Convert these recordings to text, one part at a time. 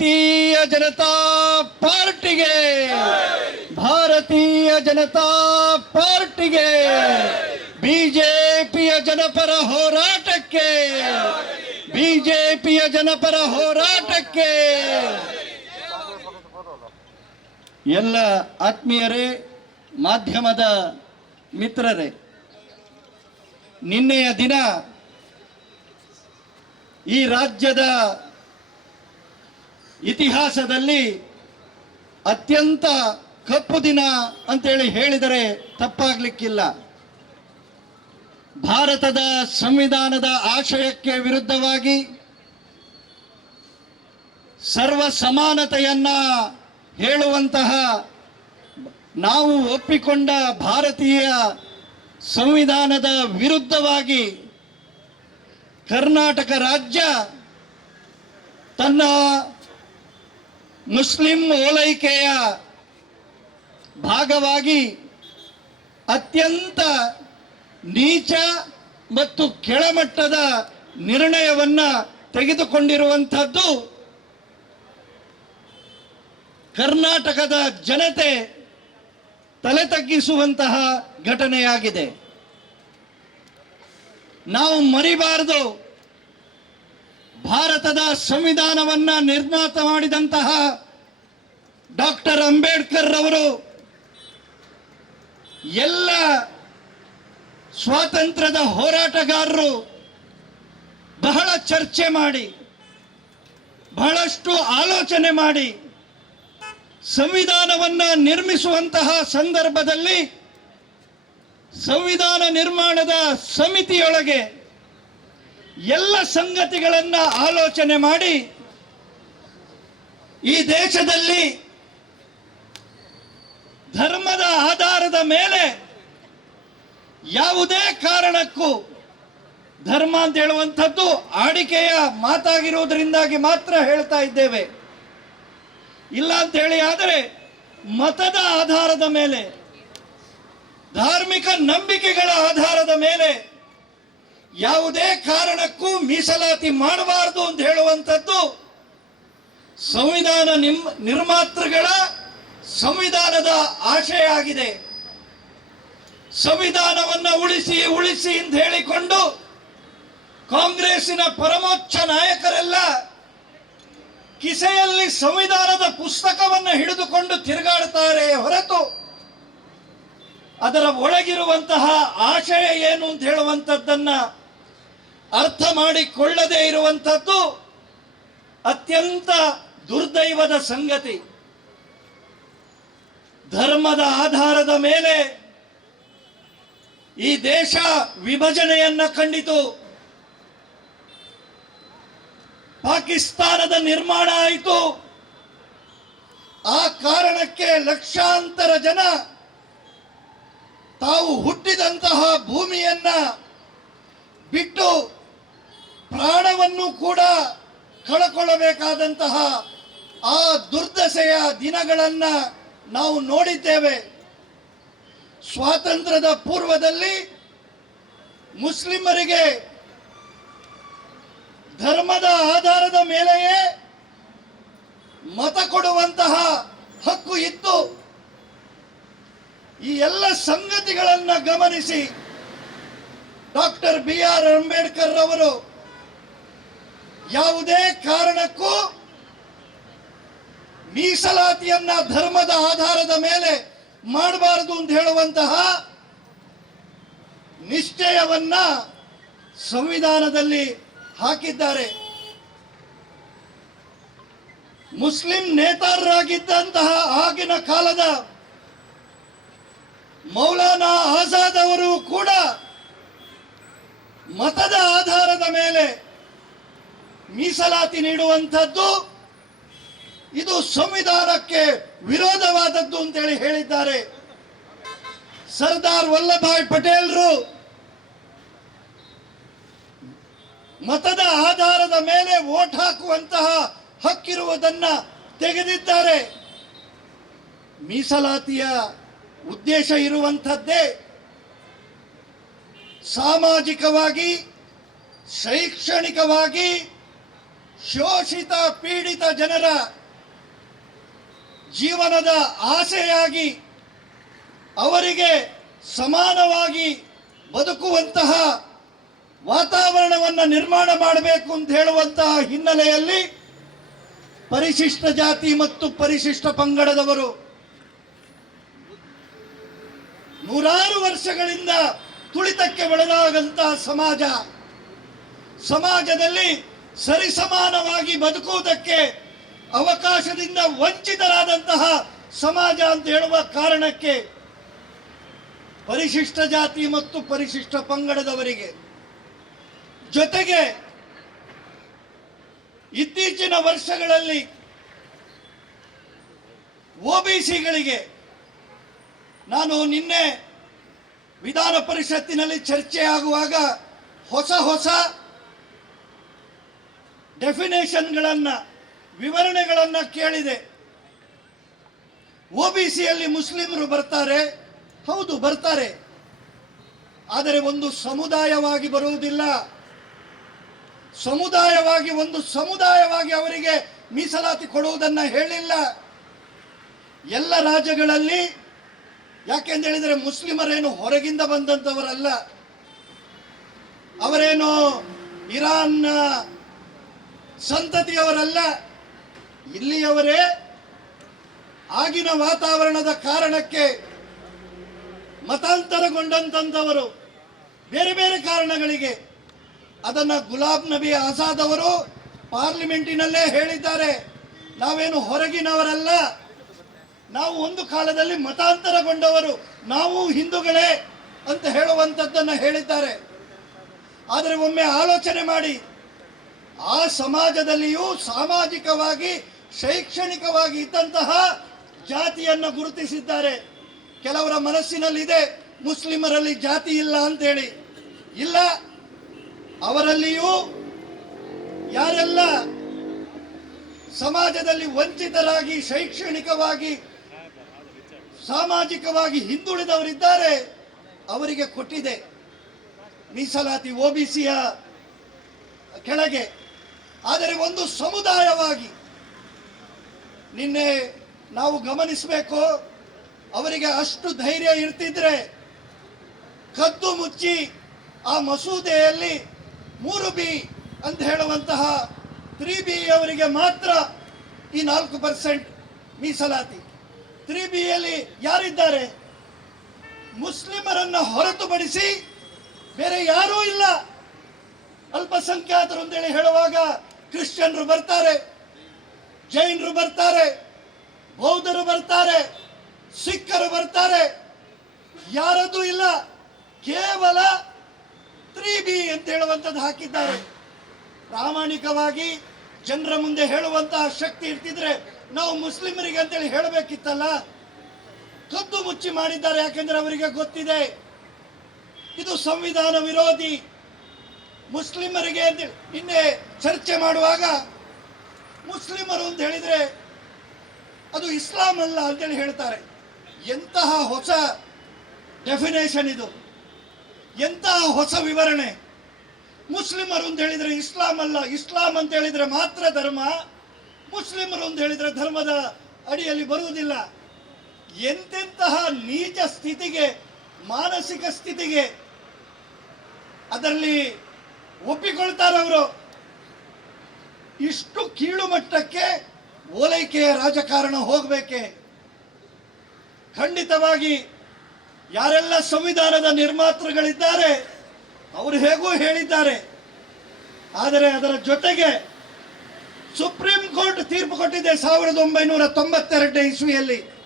ಭಾರತೀಯ ಜನತಾ ಪಾರ್ಟಿಗೆ, ಭಾರತೀಯ ಜನತಾ ಪಾರ್ಟಿಗೆ, ಬಿಜೆಪಿಯ ಜನಪರ ಹೋರಾಟಕ್ಕೆ, ಬಿಜೆಪಿಯ ಜನಪರ ಹೋರಾಟಕ್ಕೆ. ಎಲ್ಲ ಆತ್ಮೀಯರೇ, ಮಾಧ್ಯಮದ ಮಿತ್ರರೇ, ನಿನ್ನೆಯ ದಿನ ಈ ರಾಜ್ಯದ ಇತಿಹಾಸದಲ್ಲಿ ಅತ್ಯಂತ ಕಪ್ಪು ದಿನ ಅಂತೇಳಿ ಹೇಳಿದರೆ ತಪ್ಪಾಗ್ಲಿಕ್ಕಿಲ್ಲ. ಭಾರತದ ಸಂವಿಧಾನದ ಆಶಯಕ್ಕೆ ವಿರುದ್ಧವಾಗಿ ಸರ್ವ ಸಮಾನತೆಯನ್ನ ಹೇಳುವಂತಹ ನಾವು ಒಪ್ಪಿಕೊಂಡ ಭಾರತೀಯ ಸಂವಿಧಾನದ ವಿರುದ್ಧವಾಗಿ ಕರ್ನಾಟಕ ರಾಜ್ಯ ತನ್ನ ಮುಸ್ಲಿಂ ಓಲೈಕೆಯ ಭಾಗವಾಗಿ ಅತ್ಯಂತ ನೀಚ ಮತ್ತು ಕೆಳಮಟ್ಟದ ನಿರ್ಣಯವನ್ನು ತೆಗೆದುಕೊಂಡಿರುವಂಥದ್ದು ಕರ್ನಾಟಕದ ಜನತೆ ತಲೆ ತಗ್ಗಿಸುವಂತಹ ಘಟನೆಯಾಗಿದೆ. ನಾವು ಮರಿಬಾರದು. ಭಾರತದ ಸಂವಿಧಾನವನ್ನ ನಿರ್ಮಾತ ಮಾಡಿದಂತಹ ಡಾಕ್ಟರ್ ಅಂಬೇಡ್ಕರ್ ಅವರು ಎಲ್ಲ ಸ್ವಾತಂತ್ರ್ಯದ ಹೋರಾಟಗಾರರು ಬಹಳ ಚರ್ಚೆ ಮಾಡಿ, ಬಹಳಷ್ಟು ಆಲೋಚನೆ ಮಾಡಿ ಸಂವಿಧಾನವನ್ನು ನಿರ್ಮಿಸುವಂತಹ ಸಂದರ್ಭದಲ್ಲಿ ಸಂವಿಧಾನ ನಿರ್ಮಾಣದ ಸಮಿತಿಯೊಳಗೆ ಎಲ್ಲ ಸಂಗತಿಗಳನ್ನ ಆಲೋಚನೆ ಮಾಡಿ ಈ ದೇಶದಲ್ಲಿ ಧರ್ಮದ ಆಧಾರದ ಮೇಲೆ ಯಾವುದೇ ಕಾರಣಕ್ಕೂ ಧರ್ಮ ಅಂತ ಹೇಳುವಂಥದ್ದು ಆಡಿಕೆಯ ಮಾತಾಗಿರುವುದರಿಂದಾಗಿ ಮಾತ್ರ ಹೇಳ್ತಾ ಇದ್ದೇವೆ. ಇಲ್ಲ ಅಂತ ಹೇಳಿ ಆದರೆ ಮತದ ಆಧಾರದ ಮೇಲೆ, ಧಾರ್ಮಿಕ ನಂಬಿಕೆಗಳ ಆಧಾರದ ಮೇಲೆ ಯಾವುದೇ ಕಾರಣಕ್ಕೂ ಮೀಸಲಾತಿ ಮಾಡಬಾರದು ಅಂತ ಹೇಳುವಂಥದ್ದು ಸಂವಿಧಾನ ನಿಮ್ ನಿರ್ಮಾತೃಗಳ ಸಂವಿಧಾನದ ಆಶಯ ಆಗಿದೆ. ಸಂವಿಧಾನವನ್ನು ಉಳಿಸಿ ಉಳಿಸಿ ಅಂತ ಹೇಳಿಕೊಂಡು ಕಾಂಗ್ರೆಸ್ಸಿನ ಪರಮೋಚ್ಚ ನಾಯಕರೆಲ್ಲ ಕಿಸೆಯಲ್ಲಿ ಸಂವಿಧಾನದ ಪುಸ್ತಕವನ್ನು ಹಿಡಿದುಕೊಂಡು ತಿರುಗಾಡುತ್ತಾರೆ ಹೊರತು ಅದರ ಒಳಗಿರುವಂತಹ ಆಶಯ ಏನು ಅಂತ ಹೇಳುವಂಥದ್ದನ್ನ ಅರ್ಥ ಮಾಡಿಕೊಳ್ಳದೇ ಇರುವಂಥದ್ದು ಅತ್ಯಂತ ದುರ್ದೈವದ ಸಂಗತಿ. ಧರ್ಮದ ಆಧಾರದ ಮೇಲೆ ಈ ದೇಶ ವಿಭಜನೆಯನ್ನ ಕಂಡಿತು. ಪಾಕಿಸ್ತಾನದ ನಿರ್ಮಾಣ ಆಯಿತು. ಆ ಕಾರಣಕ್ಕೆ ಲಕ್ಷಾಂತರ ಜನ ತಾವು ಹುಟ್ಟಿದಂತಹ ಭೂಮಿಯನ್ನ ಬಿಟ್ಟು ಪ್ರಾಣವನ್ನು ಕೂಡ ಕಳಕೊಳ್ಳಬೇಕಾದಂತಹ ಆ ದುರ್ದಶೆಯ ದಿನಗಳನ್ನ ನಾವು ನೋಡಿದ್ದೇವೆ. ಸ್ವಾತಂತ್ರ್ಯದ ಪೂರ್ವದಲ್ಲಿ ಮುಸ್ಲಿಮರಿಗೆ ಧರ್ಮದ ಆಧಾರದ ಮೇಲೆಯೇ ಮತ ಕೊಡುವಂತಹ ಹಕ್ಕು ಇತ್ತು. ಈ ಎಲ್ಲ ಸಂಗತಿಗಳನ್ನು ಗಮನಿಸಿ ಡಾಕ್ಟರ್ ಬಿ ಆರ್ ಅಂಬೇಡ್ಕರ್ ಅವರು ಯಾವುದೇ ಕಾರಣಕ್ಕೂ ಮೀಸಲಾತಿಯನ್ನ ಧರ್ಮದ ಆಧಾರದ ಮೇಲೆ ಮಾಡಬಾರದು ಅಂತ ಹೇಳುವಂತಹ ನಿಶ್ಚಯವನ್ನ ಸಂವಿಧಾನದಲ್ಲಿ ಹಾಕಿದ್ದಾರೆ. ಮುಸ್ಲಿಂ ನೇತಾರರಾಗಿದ್ದಂತಹ ಆಗಿನ ಕಾಲದ ಮೌಲಾನಾ ಆಜಾದ್ ಅವರು ಕೂಡ ಮತದ ಆಧಾರದ ಮೇಲೆ ಮೀಸಲಾತಿ ನೀಡುವಂಥದ್ದು ಇದು ಸಂವಿಧಾನಕ್ಕೆ ವಿರೋಧವಾದದ್ದು ಅಂತೇಳಿ ಹೇಳಿದ್ದಾರೆ. ಸರ್ದಾರ್ ವಲ್ಲಭಾಯ್ ಪಟೇಲ್ರು ಮತದ ಆಧಾರದ ಮೇಲೆ ವೋಟ್ ಹಾಕುವಂತಹ ಹಕ್ಕಿರುವುದನ್ನ ತೆಗೆದಿದ್ದಾರೆ. ಮೀಸಲಾತಿಯ ಉದ್ದೇಶ ಇರುವಂಥದ್ದೇ ಸಾಮಾಜಿಕವಾಗಿ, ಶೈಕ್ಷಣಿಕವಾಗಿ ಶೋಷಿತ ಪೀಡಿತ ಜನರ ಜೀವನದ ಆಸೆಯಾಗಿ ಅವರಿಗೆ ಸಮಾನವಾಗಿ ಬದುಕುವಂತಹ ವಾತಾವರಣವನ್ನು ನಿರ್ಮಾಣ ಮಾಡಬೇಕು ಅಂತ ಹೇಳುವಂತಹ ಹಿನ್ನೆಲೆಯಲ್ಲಿ ಪರಿಶಿಷ್ಟ ಜಾತಿ ಮತ್ತು ಪರಿಶಿಷ್ಟ ಪಂಗಡದವರು ನೂರಾರು ವರ್ಷಗಳಿಂದ ತುಳಿತಕ್ಕೆ ಒಳಗಾಗಂತಹ ಸಮಾಜ, ಸಮಾಜದಲ್ಲಿ ಸರಿಸಮಾನವಾಗಿ ಬದುಕುವುದಕ್ಕೆ ಅವಕಾಶದಿಂದ ವಂಚಿತರಾದಂತಹ ಸಮಾಜ ಅಂತ ಹೇಳುವ ಕಾರಣಕ್ಕೆ ಪರಿಶಿಷ್ಟ ಜಾತಿ ಮತ್ತು ಪರಿಶಿಷ್ಟ ಪಂಗಡದವರಿಗೆ ಜೊತೆಗೆ ಇತ್ತೀಚಿನ ವರ್ಷಗಳಲ್ಲಿ ಒಬಿಸಿಗಳಿಗೆ ನಾನು ನಿನ್ನೆ ವಿಧಾನ ಪರಿಷತ್ತಿನಲ್ಲಿ ಚರ್ಚೆ ಆಗುವಾಗ ಹೊಸ ಹೊಸ ಡೆಫಿನೇಷನ್ಗಳನ್ನು ವಿವರಣೆಗಳನ್ನು ಕೇಳಿದೆ. ಒ ಬಿ ಸಿಯಲ್ಲಿ ಮುಸ್ಲಿಮರು ಬರ್ತಾರೆ, ಹೌದು ಬರ್ತಾರೆ. ಆದರೆ ಒಂದು ಸಮುದಾಯವಾಗಿ ಬರುವುದಿಲ್ಲ. ಸಮುದಾಯವಾಗಿ ಒಂದು ಸಮುದಾಯವಾಗಿ ಅವರಿಗೆ ಮೀಸಲಾತಿ ಕೊಡುವುದನ್ನು ಹೇಳಿಲ್ಲ. ಎಲ್ಲ ರಾಜ್ಯಗಳಲ್ಲಿ ಯಾಕೆಂತ ಹೇಳಿದರೆ ಮುಸ್ಲಿಮರೇನು ಹೊರಗಿಂದ ಬಂದಂಥವರಲ್ಲ ಅವರೇನು ಇರಾನ್ನ ಸಂತತಿಯವರಲ್ಲ, ಇಲ್ಲಿಯವರೇ ಆಗಿನ ವಾತಾವರಣದ ಕಾರಣಕ್ಕೆ ಮತಾಂತರಗೊಂಡಂತವರು ಬೇರೆ ಬೇರೆ ಕಾರಣಗಳಿಗೆ ಅದನ್ನು ಗುಲಾಬ್ ನಬಿ ಆಜಾದ್ ಅವರು ಪಾರ್ಲಿಮೆಂಟಿನಲ್ಲೇ ಹೇಳಿದ್ದಾರೆ. ನಾವೇನು ಹೊರಗಿನವರಲ್ಲ, ನಾವು ಒಂದು ಕಾಲದಲ್ಲಿ ಮತಾಂತರಗೊಂಡವರು, ನಾವು ಹಿಂದೂಗಳೇ ಅಂತ ಹೇಳುವಂಥದ್ದನ್ನು ಹೇಳಿದ್ದಾರೆ. ಆದರೆ ಒಮ್ಮೆ ಆಲೋಚನೆ ಮಾಡಿ ಆ ಸಮಾಜದಲ್ಲಿಯೂ ಸಾಮಾಜಿಕವಾಗಿ, ಶೈಕ್ಷಣಿಕವಾಗಿ ಇದ್ದಂತಹ ಜಾತಿಯನ್ನು ಗುರುತಿಸಿದ್ದಾರೆ. ಕೆಲವರ ಮನಸ್ಸಿನಲ್ಲಿದೆ, ಮುಸ್ಲಿಮರಲ್ಲಿ ಜಾತಿ ಇಲ್ಲ ಅಂತೇಳಿ. ಇಲ್ಲ, ಅವರಲ್ಲಿಯೂ ಯಾರೆಲ್ಲ ಸಮಾಜದಲ್ಲಿ ವಂಚಿತರಾಗಿ, ಶೈಕ್ಷಣಿಕವಾಗಿ, ಸಾಮಾಜಿಕವಾಗಿ ಹಿಂದುಳಿದವರಿದ್ದಾರೆ, ಅವರಿಗೆ ಕೊಟ್ಟಿದೆ. ಮೀಸಲಾತಿ ಒಬಿಸಿಯ ಕೆಳಗೆ. ಆದರೆ ಒಂದು ಸಮುದಾಯವಾಗಿ ನಿನ್ನೆ ನಾವು ಗಮನಿಸಬೇಕು, ಅವರಿಗೆ ಅಷ್ಟು ಧೈರ್ಯ ಇರ್ತಿದ್ರೆ ಕದ್ದು ಮುಚ್ಚಿ ಆ ಮಸೂದೆಯಲ್ಲಿ ಮೂರು ಬಿ ಅಂತ ಹೇಳುವಂತಹ ತ್ರೀ ಬಿ ಅವರಿಗೆ ಮಾತ್ರ ಈ ನಾಲ್ಕು ಪರ್ಸೆಂಟ್ ಮೀಸಲಾತಿ. ತ್ರೀ ಬಿಯಲ್ಲಿ ಯಾರಿದ್ದಾರೆ? ಮುಸ್ಲಿಮರನ್ನು ಹೊರತುಪಡಿಸಿ ಬೇರೆ ಯಾರೂ ಇಲ್ಲ. ಅಲ್ಪಸಂಖ್ಯಾತರು ಅಂತೇಳಿ ಹೇಳುವಾಗ ಕ್ರಿಶ್ಚಿಯನ್ರು ಬರ್ತಾರೆ, ಜೈನರು ಬರ್ತಾರೆ, ಬೌದ್ಧರು ಬರ್ತಾರೆ, ಸಿಖ್ಖರು ಬರ್ತಾರೆ. ಯಾರದ್ದು ಇಲ್ಲ, ಕೇವಲ ತ್ರೀ ಬಿ ಅಂತ ಹೇಳುವಂಥದ್ದು ಹಾಕಿದ್ದಾರೆ. ಪ್ರಾಮಾಣಿಕವಾಗಿ ಜನರ ಮುಂದೆ ಹೇಳುವಂತಹ ಶಕ್ತಿ ಇರ್ತಿದ್ರೆ ನಾವು ಮುಸ್ಲಿಮರಿಗೆ ಅಂತೇಳಿ ಹೇಳಬೇಕಿತ್ತಲ್ಲ? ಕದ್ದು ಮುಚ್ಚಿ ಮಾಡಿದ್ದಾರೆ, ಯಾಕೆಂದ್ರೆ ಅವರಿಗೆ ಗೊತ್ತಿದೆ. ಇದು ಸಂವಿಧಾನ ವಿರೋಧಿ. ಮುಸ್ಲಿಮರಿಗೆ ಅಂತೇಳಿ ನಿನ್ನೆ ಚರ್ಚೆ ಮಾಡುವಾಗ ಮುಸ್ಲಿಮರು ಅಂತ ಹೇಳಿದರೆ ಅದು ಇಸ್ಲಾಂ ಅಲ್ಲ ಅಂತೇಳಿ ಹೇಳ್ತಾರೆ. ಎಂತಹ ಹೊಸ ಡೆಫಿನೇಷನ್ ಇದು. ಎಂತಹ ಹೊಸ ವಿವರಣೆ. ಮುಸ್ಲಿಮರು ಅಂತ ಹೇಳಿದರೆ ಇಸ್ಲಾಂ ಅಲ್ಲ. ಇಸ್ಲಾಂ ಅಂತ ಹೇಳಿದರೆ ಮಾತ್ರ ಧರ್ಮ. ಮುಸ್ಲಿಮರು ಅಂತ ಹೇಳಿದರೆ ಧರ್ಮದ ಅಡಿಯಲ್ಲಿ ಬರುವುದಿಲ್ಲ. ಎಂತೆಂತಹ ನೀಚ ಸ್ಥಿತಿಗೆ, ಮಾನಸಿಕ ಸ್ಥಿತಿಗೆ ಅದರಲ್ಲಿ ಒಪ್ಪಿಕೊಳ್ತಾರೆ ಅವರು. ಇಷ್ಟು ಕೀಳು ಮಟ್ಟಕ್ಕೆ ಓಲೈಕೆಯ ರಾಜಕಾರಣ ಹೋಗಬೇಕೆ? ಖಂಡಿತವಾಗಿ ಯಾರೆಲ್ಲ ಸಂವಿಧಾನದ ನಿರ್ಮಾತೃಗಳಿದ್ದಾರೆ, ಅವರು ಹೇಗೂ ಹೇಳಿದ್ದಾರೆ. ಆದರೆ ಅದರ ಜೊತೆಗೆ ಸುಪ್ರೀಂ ಕೋರ್ಟ್ ತೀರ್ಪು ಕೊಟ್ಟಿದೆ ಸಾವಿರದ ಒಂಬೈನೂರ ತೊಂಬತ್ತೆರಡನೇ ಇಸ್ವಿಯಲ್ಲಿ.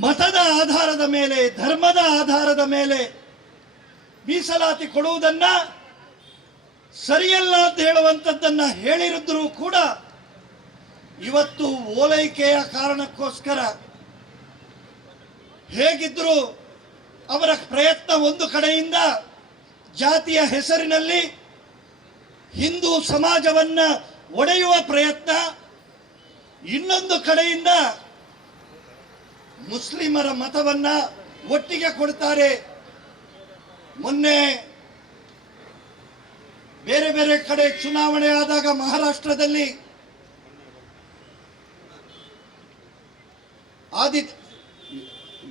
ಮತದ ಆಧಾರದ ಮೇಲೆ, ಧರ್ಮದ ಆಧಾರದ ಮೇಲೆ ಮೀಸಲಾತಿ ಕೊಡುವುದನ್ನ ಸರಿಯಲ್ಲ ಅಂತ ಹೇಳುವಂಥದ್ದನ್ನ ಹೇಳಿರಿದ್ರೂ ಕೂಡ ಇವತ್ತು ಓಲೈಕೆಯ ಕಾರಣಕ್ಕೋಸ್ಕರ ಹೇಗಿದ್ರು ಅವರ ಪ್ರಯತ್ನ ಒಂದು ಕಡೆಯಿಂದ ಜಾತಿಯ ಹೆಸರಿನಲ್ಲಿ ಹಿಂದೂ ಸಮಾಜವನ್ನ ಒಡೆಯುವ ಪ್ರಯತ್ನ ಇನ್ನೊಂದು ಕಡೆಯಿಂದ ಮುಸ್ಲಿಮರ ಮತವನ್ನ ಒಟ್ಟಿಗೆ ಕೊಡ್ತಾರೆ ಮೊನ್ನೆ ಬೇರೆ ಬೇರೆ ಕಡೆ ಚುನಾವಣೆ ಆದಾಗ ಮಹಾರಾಷ್ಟ್ರದಲ್ಲಿ ಆದಿತ್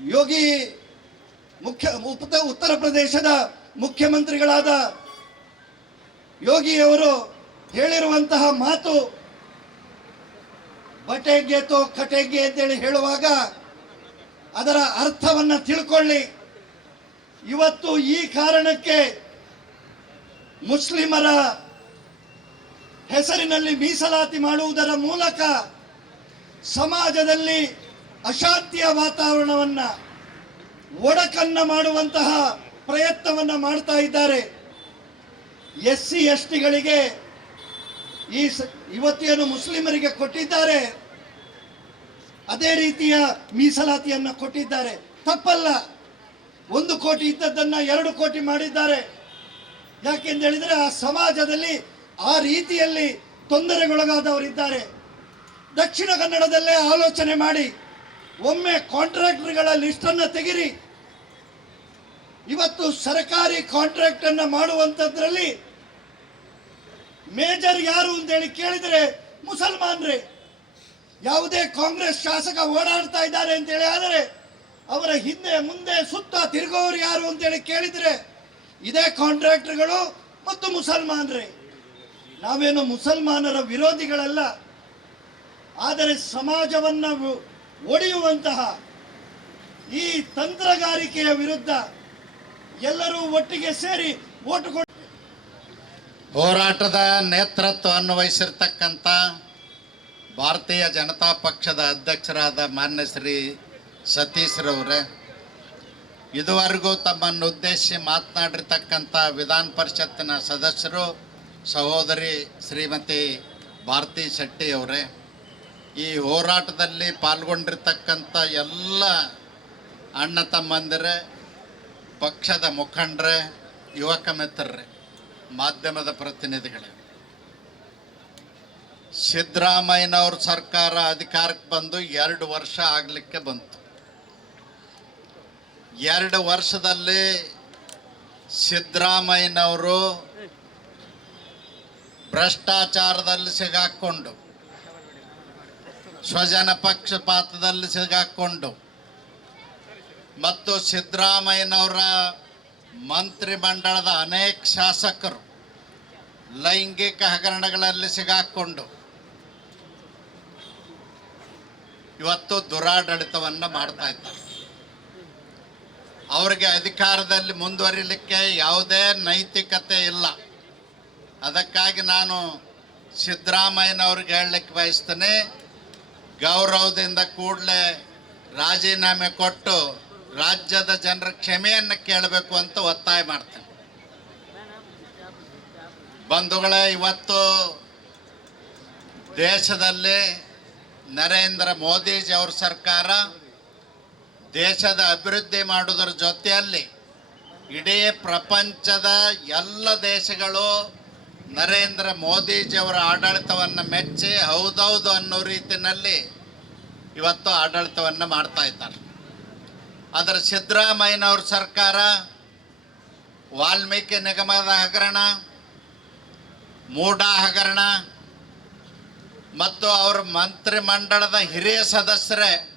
ಯೋಗಿ ಮುಖ್ಯ ಉತ್ತರ ಪ್ರದೇಶದ ಮುಖ್ಯಮಂತ್ರಿಗಳಾದ ಯೋಗಿಯವರು ಹೇಳಿರುವಂತಹ ಮಾತು ಬಟೆಗೆ ತೋ ಕಟೆಗೆ ಅಂತೇಳಿ ಹೇಳುವಾಗ ಅದರ ಅರ್ಥವನ್ನು ತಿಳ್ಕೊಳ್ಳಿ. ಇವತ್ತು ಈ ಕಾರಣಕ್ಕೆ ಮುಸ್ಲಿಮರ ಹೆಸರಿನಲ್ಲಿ ಮೀಸಲಾತಿ ಮಾಡುವುದರ ಮೂಲಕ ಸಮಾಜದಲ್ಲಿ ಅಶಾಂತಿಯ ವಾತಾವರಣವನ್ನ ಒಡಕನ್ನ ಮಾಡುವಂತಹ ಪ್ರಯತ್ನವನ್ನ ಮಾಡ್ತಾ ಇದ್ದಾರೆ. ಎಸ್ ಸಿ ಎಸ್ ಟಿಗಳಿಗೆ ಈ ಯುವತಿಯನ್ನು ಮುಸ್ಲಿಮರಿಗೆ ಕೊಟ್ಟಿದ್ದಾರೆ, ಅದೇ ರೀತಿಯ ಮೀಸಲಾತಿಯನ್ನು ಕೊಟ್ಟಿದ್ದಾರೆ. ತಪ್ಪಲ್ಲ. ಒಂದು ಕೋಟಿ ಇದ್ದದ್ದನ್ನು ಎರಡು ಕೋಟಿ ಮಾಡಿದ್ದಾರೆ. ಯಾಕೆಂತ ಹೇಳಿದರೆ ಆ ಸಮಾಜದಲ್ಲಿ ಆ ರೀತಿಯಲ್ಲಿ ತೊಂದರೆಗೊಳಗಾದವರಿದ್ದಾರೆ. ದಕ್ಷಿಣ ಕನ್ನಡದಲ್ಲೇ ಆಲೋಚನೆ ಮಾಡಿ, ಒಮ್ಮೆ ಕಾಂಟ್ರಾಕ್ಟರ್ಗಳ ಲಿಸ್ಟನ್ನು ತೆಗಿರಿ. ಇವತ್ತು ಸರ್ಕಾರಿ ಕಾಂಟ್ರಾಕ್ಟನ್ನು ಮಾಡುವಂಥದ್ರಲ್ಲಿ ಮೇಜರ್ ಯಾರು ಅಂತೇಳಿ ಕೇಳಿದರೆ ಮುಸಲ್ಮಾನ್ರೆ. ಯಾವುದೇ ಕಾಂಗ್ರೆಸ್ ಶಾಸಕ ಓಡಾಡ್ತಾ ಇದ್ದಾರೆ ಅಂತೇಳಿ ಆದರೆ ಅವರ ಹಿಂದೆ ಮುಂದೆ ಸುತ್ತ ತಿರುಗೋರು ಯಾರು ಅಂತೇಳಿ ಕೇಳಿದ್ರೆ ಇದೇ ಕಾಂಟ್ರಾಕ್ಟರ್ಗಳು ಮತ್ತು ಮುಸಲ್ಮಾನರೇ. ನಾವೇನು ಮುಸಲ್ಮಾನರ ವಿರೋಧಿಗಳಲ್ಲ. ಆದರೆ ಸಮಾಜವನ್ನ ಒಡೆಯುವಂತಹ ಈ ತಂತ್ರಗಾರಿಕೆಯ ವಿರುದ್ಧ ಎಲ್ಲರೂ ಒಟ್ಟಿಗೆ ಸೇರಿ ಓಟು ಕೊಟ್ಟು ಹೋರಾಟದ ನೇತೃತ್ವವನ್ನು ವಹಿಸಿರ್ತಕ್ಕಂಥ ಭಾರತೀಯ ಜನತಾ ಪಕ್ಷದ ಅಧ್ಯಕ್ಷರಾದ ಮಾನ್ಯ ಶ್ರೀ ಸತೀಶ್ರವರೇ, ಇದುವರೆಗೂ ತಮ್ಮನ್ನು ಉದ್ದೇಶಿಸಿ ಮಾತನಾಡಿರ್ತಕ್ಕಂಥ ವಿಧಾನ ಪರಿಷತ್ತಿನ ಸದಸ್ಯರು ಸಹೋದರಿ ಶ್ರೀಮತಿ ಭಾರತಿ ಶೆಟ್ಟಿ ಅವರೇ, ಈ ಹೋರಾಟದಲ್ಲಿ ಪಾಲ್ಗೊಂಡಿರ್ತಕ್ಕಂಥ ಎಲ್ಲ ಅಣ್ಣ ತಮ್ಮಂದಿರೇ, ಪಕ್ಷದ ಮುಖಂಡರೇ, ಯುವಕ ಮಿತ್ರರೇ, ಮಾಧ್ಯಮದ ಪ್ರತಿನಿಧಿಗಳೇ. ಸಿದ್ದರಾಮಯ್ಯನವ್ರ ಸರ್ಕಾರ ಅಧಿಕಾರಕ್ಕೆ ಬಂದು ಎರಡು ವರ್ಷ ಆಗಲಿಕ್ಕೆ ಬಂತು. ಎರಡು ವರ್ಷದಲ್ಲಿ ಸಿದ್ದರಾಮಯ್ಯನವರು ಭ್ರಷ್ಟಾಚಾರದಲ್ಲಿ ಸಿಗಾಕ್ಕೊಂಡು, ಸ್ವಜನ ಪಕ್ಷಪಾತದಲ್ಲಿ ಸಿಗಾಕ್ಕೊಂಡು, ಮತ್ತು ಸಿದ್ದರಾಮಯ್ಯನವರ ಮಂತ್ರಿಮಂಡಲದ ಅನೇಕ ಶಾಸಕರು ಲೈಂಗಿಕ ಹಗರಣಗಳಲ್ಲಿ ಸಿಗಾಕ್ಕೊಂಡು, ಇವತ್ತು ದುರಾಡಳಿತವನ್ನು ಮಾಡ್ತಾ ಇದ್ದಾರೆ. ಅವರಿಗೆ ಅಧಿಕಾರದಲ್ಲಿ ಮುಂದುವರಿಲಿಕ್ಕೆ ಯಾವುದೇ ನೈತಿಕತೆ ಇಲ್ಲ. ಅದಕ್ಕಾಗಿ ನಾನು ಸಿದ್ದರಾಮಯ್ಯನವ್ರಿಗೆ ಹೇಳಲಿಕ್ಕೆ ಬಯಸ್ತೇನೆ. ಗೌರವದಿಂದ ಕೂಡಲೇ ರಾಜೀನಾಮೆ ಕೊಟ್ಟು ರಾಜ್ಯದ ಜನರ ಕ್ಷಮೆಯನ್ನು ಕೇಳಬೇಕು ಅಂತ ಒತ್ತಾಯ ಮಾಡ್ತೇನೆ. ಬಂಧುಗಳೇ, ಇವತ್ತು ದೇಶದಲ್ಲಿ ನರೇಂದ್ರ ಮೋದಿಜಿ ಅವ್ರ ಸರ್ಕಾರ ದೇಶದ ಅಭಿವೃದ್ಧಿ ಮಾಡುವುದರ ಜೊತೆಯಲ್ಲಿ ಇಡೀ ಪ್ರಪಂಚದ ಎಲ್ಲ ದೇಶಗಳು ನರೇಂದ್ರ ಮೋದಿಜಿಯವರ ಆಡಳಿತವನ್ನು ಮೆಚ್ಚಿ ಹೌದೌದು ಅನ್ನೋ ರೀತಿಯಲ್ಲಿ ಇವತ್ತು ಆಡಳಿತವನ್ನು ಮಾಡ್ತಾ ಇದ್ದಾರೆ. ಆದರೆ ಸಿದ್ದರಾಮಯ್ಯನವ್ರ ಸರ್ಕಾರ, ವಾಲ್ಮೀಕಿ ನಿಗಮದ ಹಗರಣ, ಮೂಡ ಹಗರಣ, ಮತ್ತು ಅವರ ಮಂತ್ರಿಮಂಡಲದ ಹಿರಿಯ ಸದಸ್ಯರೇ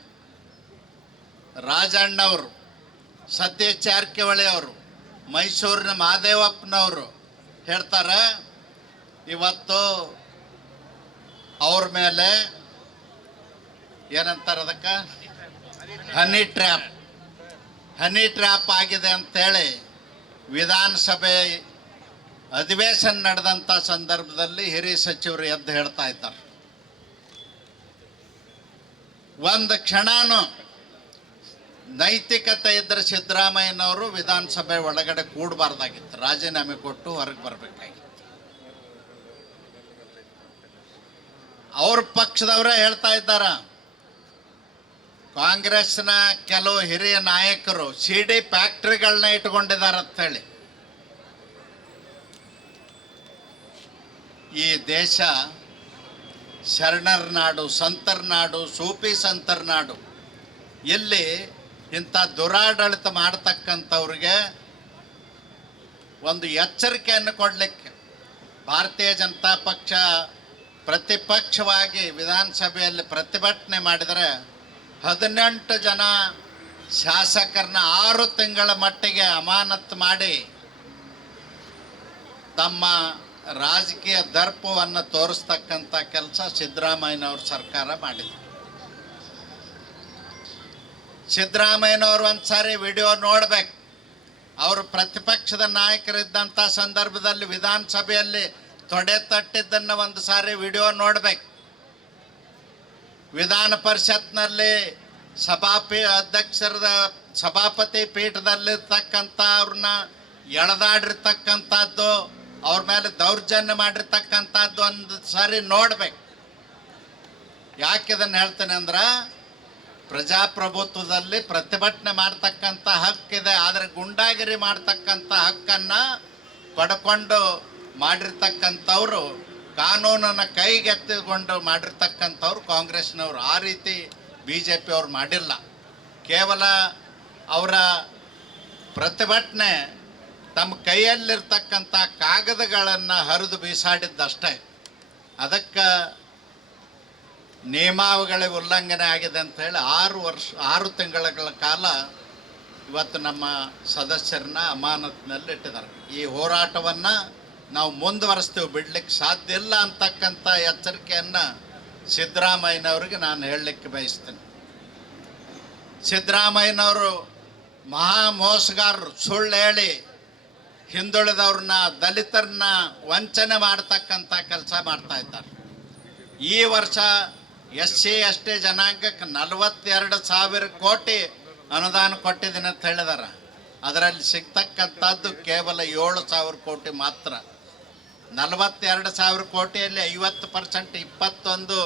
ರಾಜಣ್ಣವರು ಸತ್ಯ ಜಾರಕಿಹೊಳಿ ಅವರು, ಮೈಸೂರಿನ ಮಹಾದೇವಪ್ಪನವರು ಹೇಳ್ತಾರೆ, ಇವತ್ತು ಅವ್ರ ಮೇಲೆ ಏನಂತಾರೆ ಅದಕ್ಕೆ? ಹನಿ ಟ್ರ್ಯಾಪ್ ಹನಿ ಟ್ರ್ಯಾಪ್ ಆಗಿದೆ ಅಂತೇಳಿ ವಿಧಾನಸಭೆ ಅಧಿವೇಶನ ನಡೆದಂಥ ಸಂದರ್ಭದಲ್ಲಿ ಹಿರಿಯ ಸಚಿವರು ಎದ್ದು ಹೇಳ್ತಾ ಇದ್ದಾರೆ. ಒಂದು ಕ್ಷಣನೂ ನೈತಿಕತೆ ಇದ್ದರೆ ಸಿದ್ದರಾಮಯ್ಯನವರು ವಿಧಾನಸಭೆ ಒಳಗಡೆ ಕೂಡಬಾರ್ದಾಗಿತ್ತು. ರಾಜೀನಾಮೆ ಕೊಟ್ಟು ಹೊರಗೆ ಬರಬೇಕಾಗಿತ್ತು. ಅವ್ರ ಪಕ್ಷದವರೇ ಹೇಳ್ತಾ ಇದ್ದಾರ? ಕಾಂಗ್ರೆಸ್ನ ಕೆಲವು ಹಿರಿಯ ನಾಯಕರು ಸಿ ಡಿ ಫ್ಯಾಕ್ಟ್ರಿಗಳನ್ನ ಇಟ್ಕೊಂಡಿದ್ದಾರೆ ಹೇಳಿ. ಈ ದೇಶ ಶರಣರ ನಾಡು ಸಂತರ ನಾಡು ಸೂಫಿ ಸಂತರ ನಾಡು ಇಲ್ಲಿ ಇಂಥ ದುರಾಡಳಿತ ಮಾಡ್ತಕ್ಕಂಥವ್ರಿಗೆ ಒಂದು ಎಚ್ಚರಿಕೆಯನ್ನು ಕೊಡಲಿಕ್ಕೆ ಭಾರತೀಯ ಜನತಾ ಪಕ್ಷ ಪ್ರತಿಪಕ್ಷವಾಗಿ ವಿಧಾನಸಭೆಯಲ್ಲಿ ಪ್ರತಿಭಟನೆ ಮಾಡಿದರೆ ಹದಿನೆಂಟು ಜನ ಶಾಸಕರನ್ನ ಆರು ತಿಂಗಳ ಮಟ್ಟಿಗೆ ಅಮಾನತು ಮಾಡಿ ತಮ್ಮ ರಾಜಕೀಯ ದರ್ಪವನ್ನು ತೋರಿಸ್ತಕ್ಕಂಥ ಕೆಲಸ ಸಿದ್ದರಾಮಯ್ಯನವ್ರ ಸರ್ಕಾರ ಮಾಡಿದೆ. ಸಿದ್ದರಾಮಯ್ಯನವ್ರು ಒಂದ್ಸಾರಿ ವಿಡಿಯೋ ನೋಡ್ಬೇಕು. ಅವರು ಪ್ರತಿಪಕ್ಷದ ನಾಯಕರಿದ್ದಂಥ ಸಂದರ್ಭದಲ್ಲಿ ವಿಧಾನಸಭೆಯಲ್ಲಿ ತೊಡೆ ತಟ್ಟಿದ್ದನ್ನು ಒಂದು ಸಾರಿ ವಿಡಿಯೋ ನೋಡ್ಬೇಕು. ವಿಧಾನ ಪರಿಷತ್ನಲ್ಲಿ ಸಭಾಪಿ ಅಧ್ಯಕ್ಷರದ ಸಭಾಪತಿ ಪೀಠದಲ್ಲಿರ್ತಕ್ಕಂಥ ಅವ್ರನ್ನ ಎಳೆದಾಡಿರ್ತಕ್ಕಂಥದ್ದು, ಅವ್ರ ಮೇಲೆ ದೌರ್ಜನ್ಯ ಮಾಡಿರ್ತಕ್ಕಂಥದ್ದು ಒಂದು ಸಾರಿ ನೋಡ್ಬೇಕು. ಯಾಕೆ ಇದನ್ನು ಹೇಳ್ತೇನೆ ಅಂದ್ರೆ ಪ್ರಜಾಪ್ರಭುತ್ವದಲ್ಲಿ ಪ್ರತಿಭಟನೆ ಮಾಡ್ತಕ್ಕಂಥ ಹಕ್ಕಿದೆ, ಆದರೆ ಗುಂಡಾಗಿರಿ ಮಾಡ್ತಕ್ಕಂಥ ಹಕ್ಕನ್ನು ಪಡ್ಕೊಂಡು ಮಾಡಿರ್ತಕ್ಕಂಥವ್ರು, ಕಾನೂನನ್ನು ಕೈಗೆತ್ತಿಕೊಂಡು ಮಾಡಿರ್ತಕ್ಕಂಥವ್ರು ಕಾಂಗ್ರೆಸ್ನವರು. ಆ ರೀತಿ ಬಿ ಜೆ ಮಾಡಿಲ್ಲ. ಕೇವಲ ಅವರ ಪ್ರತಿಭಟನೆ ತಮ್ಮ ಕೈಯಲ್ಲಿರ್ತಕ್ಕಂಥ ಕಾಗದಗಳನ್ನು ಹರಿದು ಬೀಸಾಡಿದ್ದಷ್ಟೇ. ಅದಕ್ಕೆ ನಿಯಮಾವಳಿ ಉಲ್ಲಂಘನೆ ಆಗಿದೆ ಅಂತ ಹೇಳಿ ಆರು ವರ್ಷ, ಆರು ತಿಂಗಳ ಕಾಲ ಇವತ್ತು ನಮ್ಮ ಸದಸ್ಯರನ್ನ ಅಮಾನತಿನಲ್ಲಿ ಇಟ್ಟಿದ್ದಾರೆ. ಈ ಹೋರಾಟವನ್ನು ನಾವು ಮುಂದುವರಿಸ್ತೀವಿ, ಬಿಡ್ಲಿಕ್ಕೆ ಸಾಧ್ಯ ಇಲ್ಲ ಅಂತಕ್ಕಂಥ ಎಚ್ಚರಿಕೆಯನ್ನು ಸಿದ್ದರಾಮಯ್ಯನವ್ರಿಗೆ ನಾನು ಹೇಳಲಿಕ್ಕೆ ಬಯಸ್ತೇನೆ. ಸಿದ್ದರಾಮಯ್ಯನವರು ಮಹಾ ಮೋಸಗಾರರು, ಸುಳ್ಳು ಹೇಳಿ ಹಿಂದುಳಿದವ್ರನ್ನ, ದಲಿತರನ್ನ ವಂಚನೆ ಮಾಡ್ತಕ್ಕಂಥ ಕೆಲಸ ಮಾಡ್ತಾ ಇದ್ದಾರೆ. ಈ ವರ್ಷ ಎಸ್ ಸಿ ಎಸ್ ಟಿ ಜನಾಂಗಕ್ಕೆ ನಲವತ್ತೆರಡು ಸಾವಿರ ಕೋಟಿ ಅನುದಾನ ಕೊಟ್ಟಿದ್ದೀನಿ ಅಂತ ಹೇಳಿದಾರ. ಅದರಲ್ಲಿ ಸಿಗ್ತಕ್ಕಂಥದ್ದು ಕೇವಲ ಏಳು ಸಾವಿರ ಕೋಟಿ ಮಾತ್ರ. ನಲವತ್ತೆರಡು ಸಾವಿರ ಕೋಟಿಯಲ್ಲಿ ಐವತ್ತು ಪರ್ಸೆಂಟ್ ಇಪ್ಪತ್ತೊಂದು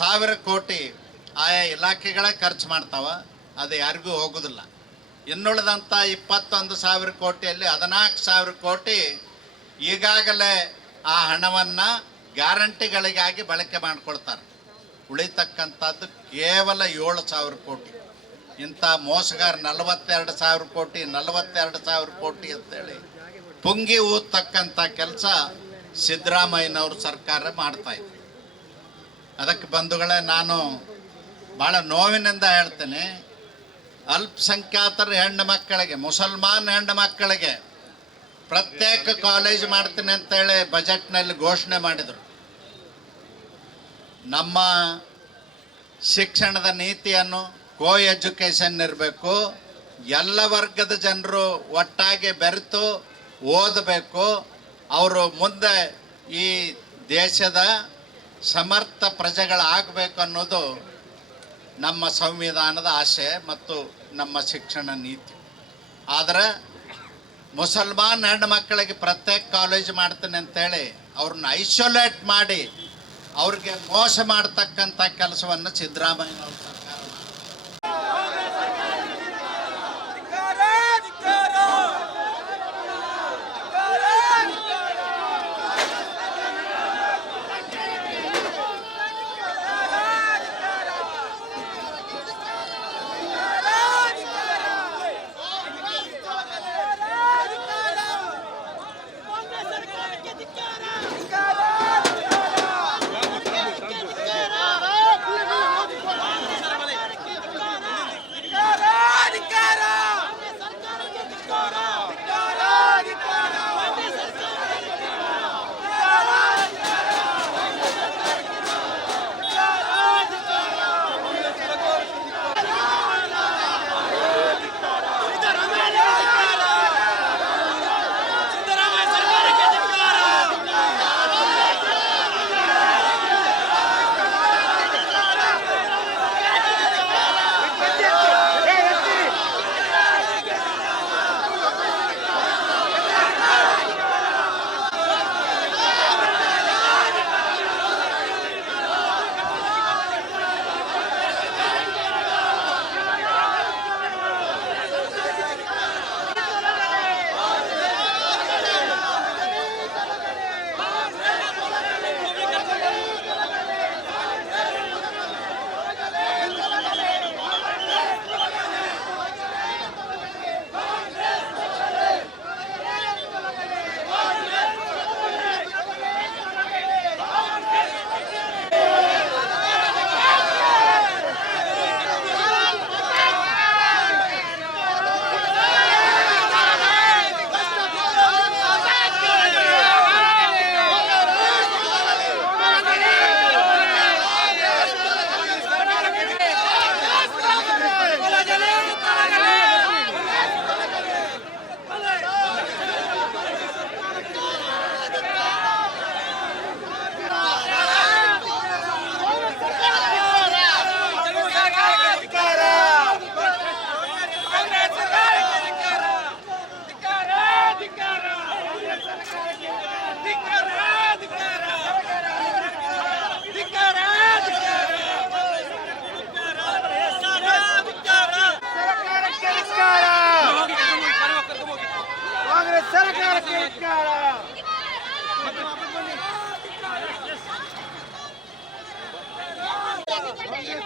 ಸಾವಿರ ಕೋಟಿ ಆಯಾ ಇಲಾಖೆಗಳೇ ಖರ್ಚು ಮಾಡ್ತಾವ. ಅದು ಯಾರಿಗೂ ಹೋಗೋದಿಲ್ಲ. ಇನ್ನುಳಿದಂಥ ಇಪ್ಪತ್ತೊಂದು ಸಾವಿರ ಕೋಟಿಯಲ್ಲಿ ಹದಿನಾಲ್ಕು ಸಾವಿರ ಕೋಟಿ ಈಗಾಗಲೇ ಆ ಹಣವನ್ನು ಗ್ಯಾರಂಟಿಗಳಿಗಾಗಿ ಬಳಕೆ ಮಾಡ್ಕೊಳ್ತಾರೆ. ಉಳಿತಕ್ಕಂಥದ್ದು ಕೇವಲ ಏಳು ಸಾವಿರ ಕೋಟಿ. ಇಂಥ ಮೋಸಗಾರ ನಲವತ್ತೆರಡು ಸಾವಿರ ಕೋಟಿ, ನಲವತ್ತೆರಡು ಸಾವಿರ ಕೋಟಿ ಅಂತೇಳಿ ಪುಂಗಿ ಊದ್ತಕ್ಕಂಥ ಕೆಲಸ ಸಿದ್ದರಾಮಯ್ಯನವ್ರ ಸರ್ಕಾರ ಮಾಡ್ತಾ ಇದೆ ಅದಕ್ಕೆ ಬಂಧುಗಳೇ, ನಾನು ಭಾಳ ನೋವಿನಿಂದ ಹೇಳ್ತೇನೆ, ಅಲ್ಪಸಂಖ್ಯಾತರ ಹೆಣ್ಣು ಮಕ್ಕಳಿಗೆ, ಮುಸಲ್ಮಾನ್ ಹೆಣ್ಣು ಮಕ್ಕಳಿಗೆ ಪ್ರತ್ಯೇಕ ಕಾಲೇಜ್ ಮಾಡ್ತೀನಿ ಅಂತೇಳಿ ಬಜೆಟ್ನಲ್ಲಿ ಘೋಷಣೆ ಮಾಡಿದರು. ನಮ್ಮ ಶಿಕ್ಷಣದ ನೀತಿಯನ್ನು ಕೋ ಎಜುಕೇಷನ್ ಇರಬೇಕು, ಎಲ್ಲ ವರ್ಗದ ಜನರು ಒಟ್ಟಾಗಿ ಬೆರೆತು ಓದಬೇಕು. ಅವರು ಮುಂದೆ ಈ ದೇಶದ ಸಮರ್ಥ ಪ್ರಜೆಗಳಾಗಬೇಕು ಅನ್ನೋದು ನಮ್ಮ ಸಂವಿಧಾನದ ಆಶೆ ಮತ್ತು ನಮ್ಮ ಶಿಕ್ಷಣ ನೀತಿ. ಆದರೆ ಮುಸಲ್ಮಾನ್ ಹೆಣ್ಣು ಮಕ್ಕಳಿಗೆ ಪ್ರತ್ಯೇಕ ಕಾಲೇಜ್ ಮಾಡ್ತೀನಿ ಅಂತೇಳಿ ಅವ್ರನ್ನ ಐಸೋಲೇಟ್ ಮಾಡಿ ಅವ್ರಿಗೆ ಮೋಸ ಮಾಡ್ತಕ್ಕಂಥ ಕೆಲಸವನ್ನು ಸಿದ್ದರಾಮಯ್ಯನವ್ರ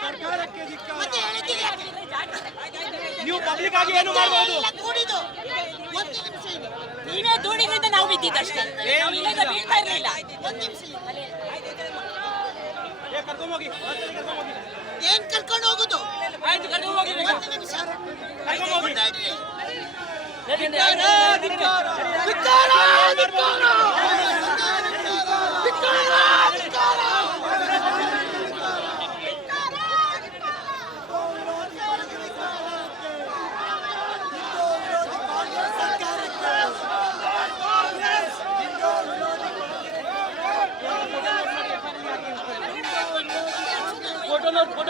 ಯಾಕೆ? ನೀವು ಪಬ್ಲಿಕ್ ಆಗಿ ಏನು ಮಾಡಬಹುದು ಒಂದು ನಿಮಿಷ ನೀವೇ ಬಿದ್ದಿದ್ದಷ್ಟೇ. ಬೀಳ್ತಾ ಇರ್ಲಿಲ್ಲ. ಕರ್ಕೊಂಡೋಗಿ ಏನ್ ಕರ್ಕೊಂಡು ಹೋಗುದು? ಆಯ್ತು ಒಂದು ನಿಮಿಷ ಕರ್ಕೊಂಡು ಹೋಗಿ.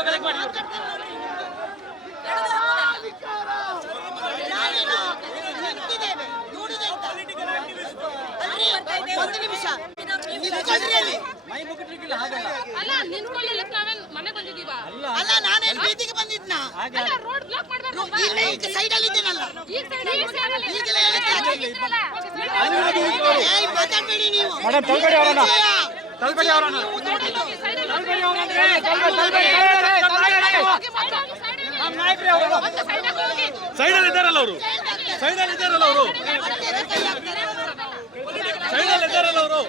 ಫೋಟೋ ಕಲೆಕ್ಟ್ ಮಾಡಿ ಒಂದು ನಿಮಿಷ. ಮೈ ಮುಗಿಟ್ಲಿಕ್ಕಿಲ್ಲ ಹಾಗಲ್ಲ ಅಲ್ಲ. ನಿಂತ್ಕೊಳ್ಳಿಕ್ಕೆ ನಾವೇನ್ ಮನೆ ಬಂದಿದೀವ ಅಲ್ಲ ನಾನೇನು ಬೀದಿಗೆ ಬಂದಿದ್ನ ಅಲ್ಲ ರೋಡ್ ಬ್ಲಾಕ್ ಮಾಡ್ಬಾರ್ದು ಇಲ್ಲ ಈಗ ಸೈಡ್ ಅಲ್ಲಿ ಇದ್ದೀನಲ್ಲ. ಈ ಸೈಡ್ ಅಲ್ಲಿ ಈಗಲೇ ಏಯ್ ಮಾತಾಡ್ಬೇಡಿ ನೀವು. ತಳ್ಬೇಡಿ ಅವರನ್ನ. ತಳ್ಬೇಡಿ ಅವ್ರನ್ನ. ತಳ್ಬೇಡಿ ಅವ್ರನ್ನ ತಳ್ಬೇಡಿ, ತಳ್ಬೇಡಿ, ಸೈಡಲ್ಲಿ ಇದ್ದಾರಲ್ಲ ಅವರು ಸೈಡಲ್ಲಿ ಇದ್ದಾರಲ್ಲ ಅವರು ಸೈಡಲ್ಲಿ ಇದ್ದಾರಲ್ಲ ಅವರು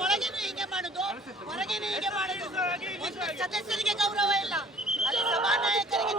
ಒಳಗೇನು ಹೀಗೆ ಮಾಡುದು ಹೊರಗೇನು ಹೀಗೆ ಮಾಡುದು ಸದಸ್ಯರಿಗೆ ಗೌರವ ಇಲ್ಲ ಅದು ಸಭಾ ನಾಯಕರಿಗೆ